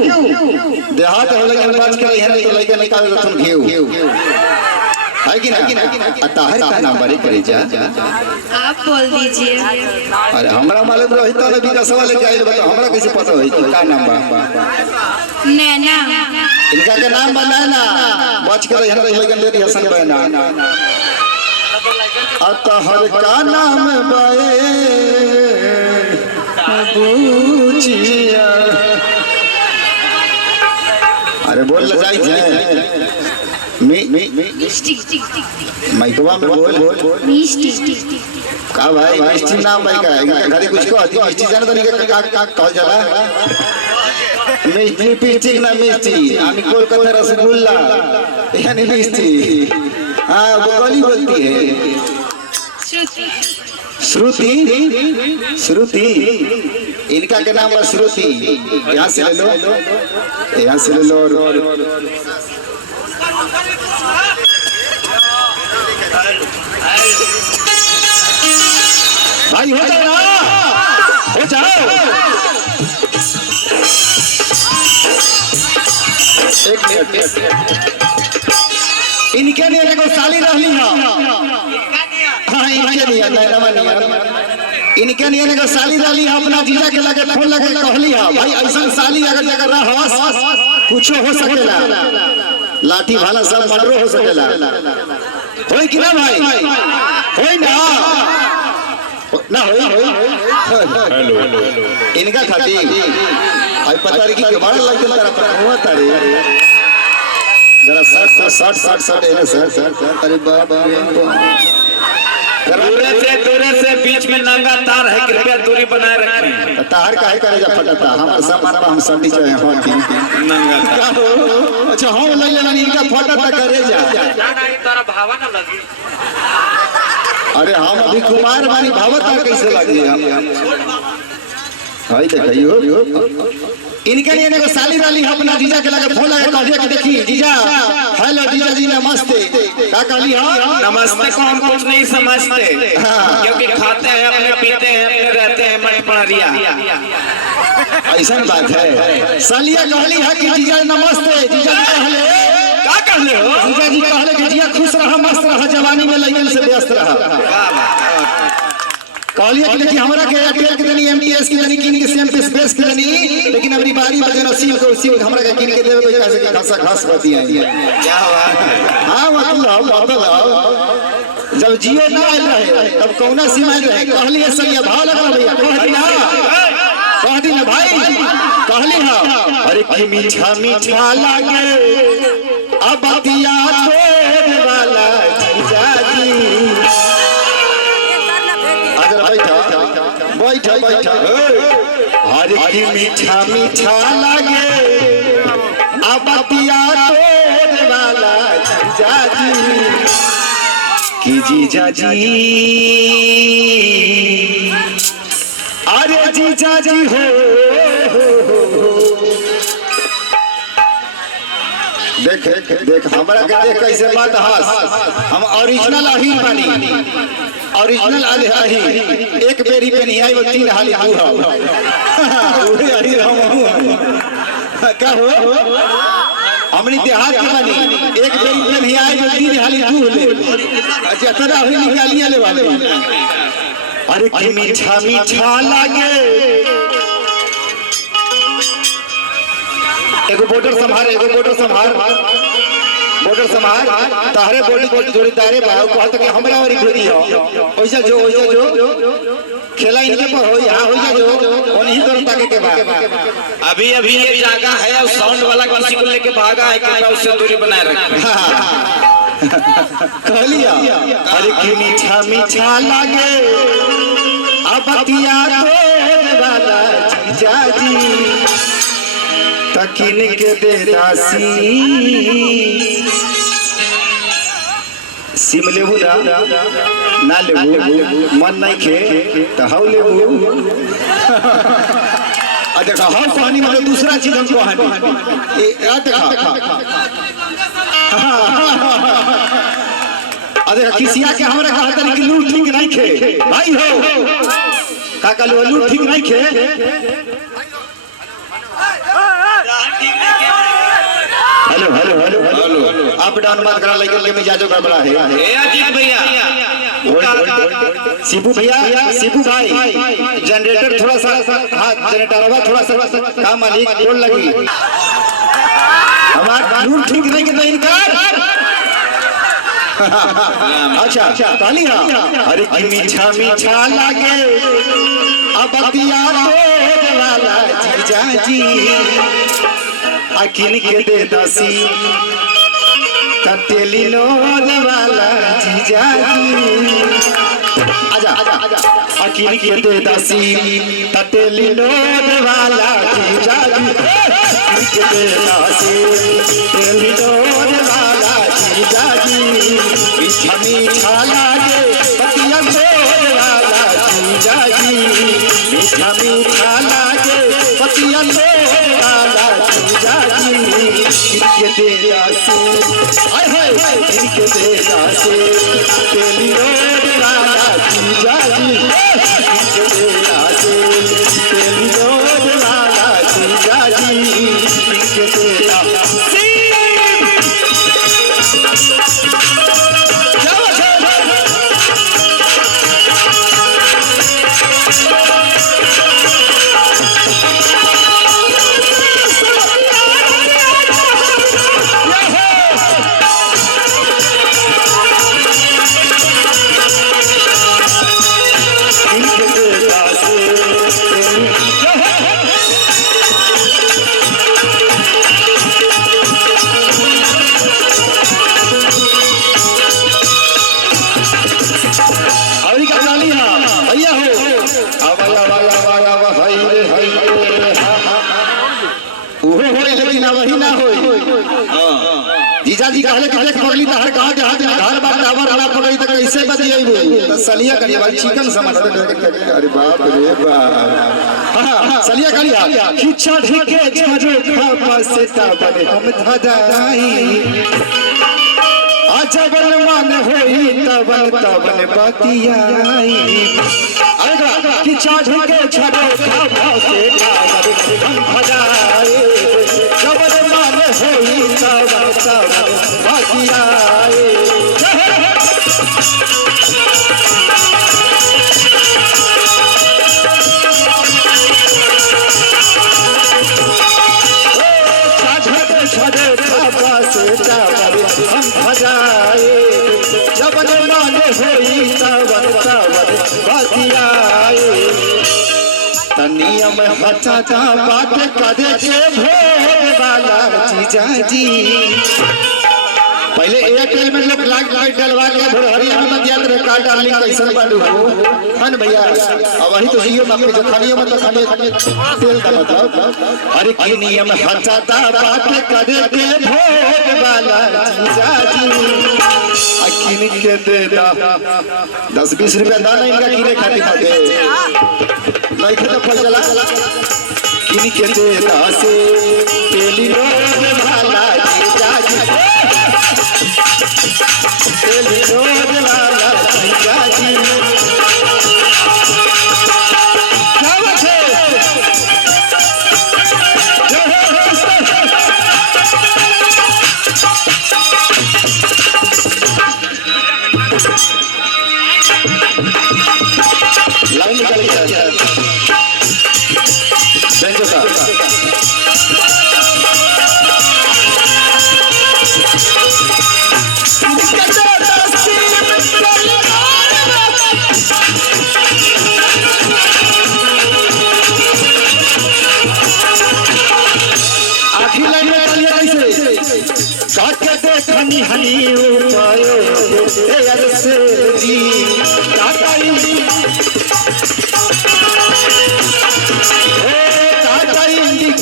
देहात हो लेकिन बात कर यहाँ तो लड़का निकाल रहा तुम घियो है कि ना ताहर का नाम बारे करे जा आप बोल दीजिए। अरे हमरा मालूम रही तो अभी का सवाल क्या है बताओ हमरा कैसे पता होई का नाम बा नैना। इनका के नाम बना ना बच कर यहाँ तो लड़का ले हसन बना ताहर का नाम बाए पूछिया अरे बोल ल जाई है माइकवा में बोल का भाई मिष्टी नाम भाई का घरे कुछ को आती मिष्टी जाने तो नहीं का कह जाला मिष्टी पीची ना मिष्टी आमी कोलकाता रसगुल्ला यानी मिष्टी हां बोली बोलती है श्रुति श्रुति इनका क्या नाम है श्रुति यहाँ से ले लो यहाँ से ले लो भाई हो जाओ ना हो जाओ एक मिनट इनके लिए देखो साली रहली हाँ इनके लिए इनके लिए देखो साली रहली हाँ अपना जीजा के लगे फोन लगे कहली हाँ भाई ऐसा साली अगर जगह रहा कुछ हो सकेला लाठी भाला सब मर्डर हो सकेला होई कि ना भाई होई ना ना होई हेलो इनका खाती भाई पता रही कि बड़ा लग तेरा पर हुआ तारे जरा 60 है सर अरे बाबा दूर से बीच में नंगा तार है कृपया दूरी बनाए रखें। तार काहे करे जा फटता हमारे सब मारवा हम सटी चाहे हो नंगा तार अच्छा हम ले लेना इनका फटता करे जा तारा भावा ना लगी। अरे हम अभी कुमार वाली भावता कैसे लगी हम भाई देखियो इनके लिए देखो साली वाली अपना जीजा के लगे फोन लगा कह दिया कि देखी जीजा हेलो जीजा जी नमस्ते का कहली हां नमस्ते को हम कुछ नहीं समझते क्योंकि खाते हैं अपने पीते हैं अपने रहते हैं मठ पड़रिया ऐसा बात है सालिया कहली है कि जीजा नमस्ते जीजा जी कहले का कहले हो जीजा जी कहले कि जीजा खुश रह मस्त रह जवानी में लइकन से व्यस्त रह कहलिए कि देखिए हमरा के एयरटेल के देनी एमटीएस की देनी किन के सेम पे स्पेस के देनी लेकिन अबरी बारी बजन सील को सील हमरा के किन के देवे कोई कैसे कि खासा खास बाती है क्या हुआ हां मतलब जब जियो ना आइल रहे तब कौना सिम आइल रहे कहलिए सलिया भाव लगा भैया कह दी ना भाई कहली हां अरे कि मीठा मीठा लागे अब दिया तोड़ वाला जीजा जी बैठा बैठा हर की मीठा मीठा लागे अब पिया तोड़ वाला जीजा जी कि जीजा जी अरे जीजा जी हो देख देख हमरा के देख कैसे मत हंस हम ओरिजिनल अही बानी ओरिजिनल आही एक बेरी पे नहीं आई वो 3 हाली तू हो ओए अही हम का हो हमनी देहात की बानी एक बेरी पे नहीं आई वो 3 हाली तू ले अच्छा तेरा होई निकालिए ले वाले अरे कि मीठा मीठा लागे एगो बोर्डर संभार तारे बॉडी जोड़ी तारे भाव कहत कि हमरा और घोरी हो ओइसा जो खेला इनके पर हो यहां हो जा जो उन्हीं तरह ताके के बा अभी ये जगह है और साउंड वाला किसी को लेके भागा है कि उससे दूरी बनाए रखें कहलिया अरे कि मीठा मीठा लागे अब पिया तोड़ वाला जीजा जी तकिन के दे दासी सिम लेबू ना लेबू मन नहीं खे तो हाउ लेबू देखा हाउ कहानी मतलब दूसरा चीज हमको कहानी देखा किसिया के हमरा कहत नहीं कि लूट ठीक नहीं खे भाई हो का कहलू लूट ठीक नहीं खे आप डाउन मत करा, लेकिन के मिजाजो गड़बड़ा है। ए अजीत भैया शिबू भैया, शिबू भाई जनरेटर थोड़ा सा, हाँ जनरेटर थोड़ा सा काम मालिक बोल लगी हमारा नूर ठीक नहीं कि इनकार। अच्छा ताली हाँ। अरे कि मीठा मीठा लागे अब दिया वाला जीजा जी अकिन के दे दसी ततेली नोद वाला जीजा जी आजा अकिन के दे दसी ततेली नोद वाला जीजा जी अकिन के दे दसी ततेली नोद वाला जीजा जी मीठा मीठा लागे पतिया नोद वाला जीजा जी मीठा मीठा लागे पतिया नोद वाला जीजा जी इनके देगा से आय हाय इनके देगा से तेली रोड वाला जीजा जी इनके देगा से तेली रोड वाला जीजा जी इनके देगा से जीजा जी कहले कहले पगली त हर कहां जहां घर बात टावर वाला पगली त कैसे बतियेबो त सलिया करिया भाई चिकन समझ अरे बाप रे बाप हां सलिया करिया खिचा ढके छजो खापा से ताबन हम धदाई अजबल मन होई तबन बतियाई अरे खिचा ढके छजो खापा से ताबन हम धदाई जबल मन होई तबन बतियाई जबन मान होई तबन बतियाई तनियम हटाता बात करे के भोग वाला जीजा जी पहले एयरटेल में लोग लाइट डलवा के भोरहरिया में दिया रे कार्ड डालने कैसन बाडू हन भैया अब वही तो जियो बाप के खानियो में तो खाने तेल का मतलब अरे की नियम हटाता बात करे के भोग वाला जीजा जी अकिन के दे दा 10-20 रुपया दाना इनका किने खाती खाते नहीं खाता पैसा किन के दे दा से तेली रोड वाला जीजा जी तेली रोड वाला जीजा जी क्या बात है लाइन निकल गया बेंचो का आखिर लाइन में चलिए कैसे काके देखनी हनी उपायो ए यार से जी काकाई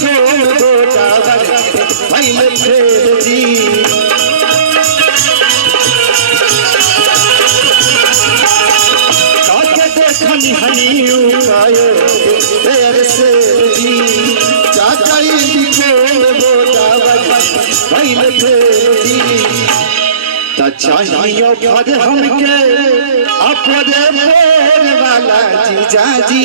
को गोटा भइल फेर जी काके देखनी हनी उपायो ए यार से जी काकाई को गोटा भइल फेर जी त चाहियो पद हमके अपने बोल वाला जीजा जी